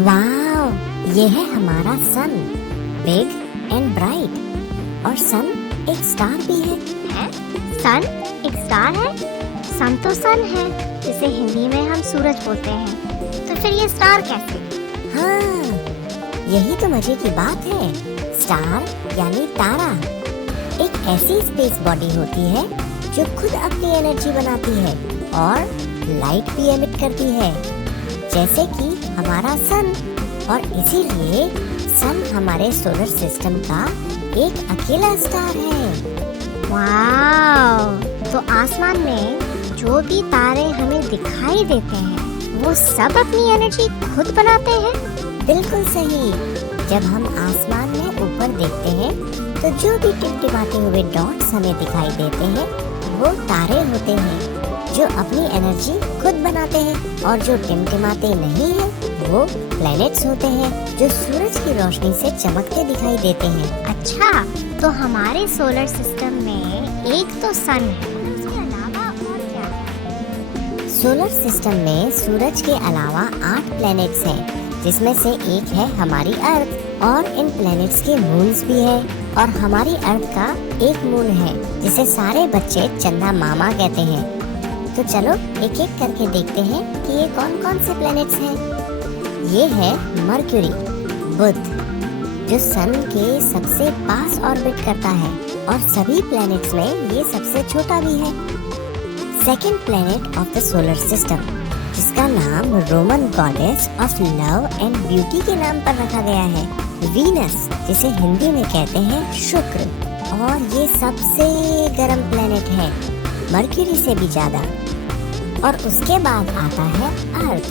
वाव, ये है हमारा सन, बिग एंड ब्राइट। और सन एक स्टार भी है। सन एक स्टार है? सन तो सन है, जिसे हिंदी में हम सूरज बोलते हैं, तो फिर ये स्टार कैसे? हाँ, यही तो मजे की बात है। स्टार यानी तारा एक ऐसी स्पेस बॉडी होती है जो खुद अपनी एनर्जी बनाती है और लाइट भी एमिट करती है, जैसे कि हमारा सन। और इसीलिए सन हमारे सोलर सिस्टम का एक अकेला स्टार है। वाव! तो आसमान में जो भी तारे हमें दिखाई देते हैं, वो सब अपनी एनर्जी खुद बनाते हैं? बिल्कुल सही। जब हम आसमान में ऊपर देखते हैं तो जो भी टिमटिमाते हुए डॉट्स हमें दिखाई देते हैं वो तारे होते हैं जो अपनी एनर्जी खुद बनाते हैं। और जो टिमटिमाते नहीं हैं वो प्लैनेट्स होते हैं जो सूरज की रोशनी से चमकते दिखाई देते हैं। अच्छा, तो हमारे सोलर सिस्टम में एक तो सन है, उसके अलावा और क्या है? सोलर सिस्टम में सूरज के अलावा 8 प्लैनेट्स हैं, जिसमें से एक है हमारी अर्थ। और इन प्लैनेट्स के मून्स भी है। और हमारी अर्थ का एक मून है जिसे सारे बच्चे चंदा मामा कहते हैं। तो चलो एक एक करके देखते हैं कि ये कौन कौन से प्लैनेट्स हैं। ये है मरक्यूरी, बुध, जो सन के सबसे पास ऑर्बिट करता है और सभी प्लैनेट्स में ये सबसे छोटा भी है। Second planet of the solar system, जिसका नाम Roman goddess of love and beauty के नाम पर रखा गया है, वीनस, जिसे हिंदी में कहते हैं शुक्र। और ये सबसे गर्म प्लेनेट है, मरक्यूरी से भी ज्यादा। और उसके बाद आता है अर्थ,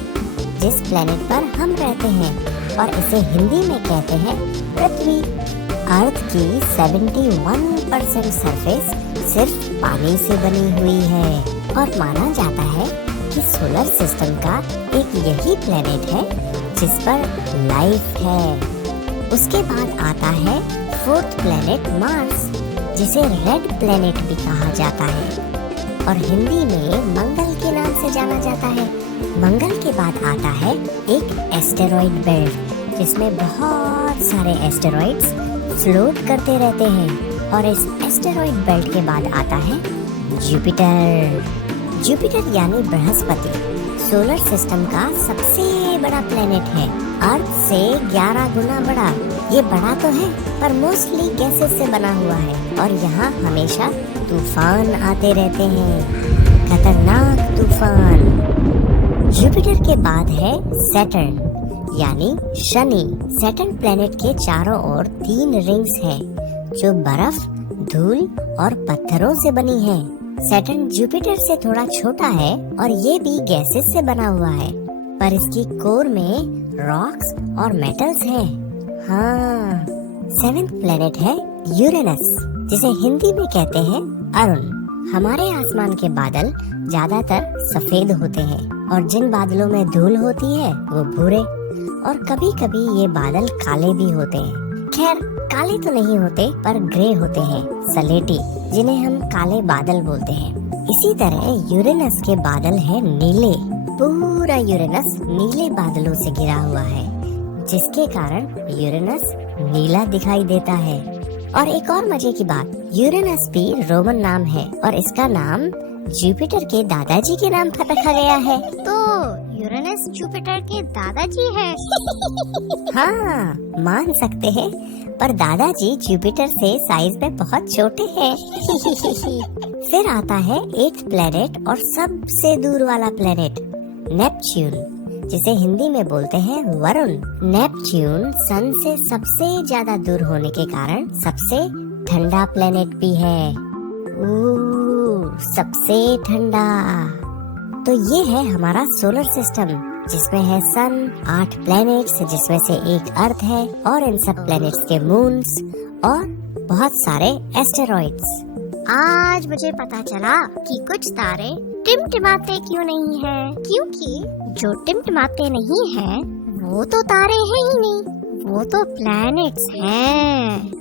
जिस प्लेनेट पर हम रहते हैं और इसे हिंदी में कहते हैं पृथ्वी। अर्थ की 71% सरफेस सिर्फ पानी से बनी हुई है और माना जाता है कि सोलर सिस्टम का एक यही प्लेनेट है जिस पर लाइफ है। उसके बाद आता है फोर्थ प्लेनेट मार्स, जिसे रेड प्लेनेट भी कहा जाता है और हिंदी में मंगल के नाम से जाना जाता है। मंगल के बाद आता है एक एस्टेरॉइड बेल्ट, जिसमें बहुत सारे एस्टेरॉइड्स फ्लोट करते रहते हैं। और इस एस्टेरॉइड बेल्ट के बाद आता है जुपिटर। जुपिटर यानी बृहस्पति सोलर सिस्टम का सबसे बड़ा प्लेनेट है, अर्थ से 11 गुना बड़ा। ये बड़ा तो है पर मोस्टली गैसेस से बना हुआ है और यहाँ हमेशा तूफान आते रहते हैं, खतरनाक तूफान। जुपिटर के बाद है सैटर्न यानी शनि। सैटर्न प्लेनेट के चारों ओर 3 रिंग्स हैं जो बर्फ, धूल और पत्थरों से बनी है। सैटर्न जुपिटर से थोड़ा छोटा है और ये भी गैसेस से बना हुआ है, पर इसकी कोर में रॉक्स और मेटल्स हैं। हाँ, 7th प्लेनेट है यूरेनस, जिसे हिंदी में कहते हैं अरुण। हमारे आसमान के बादल ज्यादातर सफेद होते हैं और जिन बादलों में धूल होती है वो भूरे, और कभी कभी ये बादल काले भी होते हैं। खैर, काले तो नहीं होते पर ग्रे होते हैं, सलेटी, जिन्हें हम काले बादल बोलते हैं। इसी तरह यूरेनस के बादल है नीले। पूरा यूरेनस नीले बादलों से घिरा हुआ है, जिसके कारण यूरेनस नीला दिखाई देता है। और एक और मजे की बात, यूरेनस भी रोमन नाम है और इसका नाम जुपिटर के दादाजी के नाम पर रखा गया है। तो यूरेनस जुपिटर के दादाजी है? हाँ, मान सकते हैं, पर दादाजी जुपिटर से साइज में बहुत छोटे हैं। फिर आता है 8th प्लेनेट और सबसे दूर वाला प्लेनेट नेपच्यून, जिसे हिंदी में बोलते हैं वरुण। नेपच्यून सन से सबसे ज्यादा दूर होने के कारण सबसे ठंडा प्लेनेट भी है। सबसे ठंडा। तो ये है हमारा सोलर सिस्टम, जिसमें है सन, 8 प्लैनेट्स, जिसमें से एक अर्थ है और इन सब प्लैनेट्स के मून्स और बहुत सारे एस्टेरॉइड्स। आज मुझे पता चला कि कुछ तारे टिमटिमाते क्यों नहीं हैं, क्योंकि जो टिमटिमाते नहीं हैं वो तो तारे हैं ही नहीं, वो तो प्लैनेट्स हैं।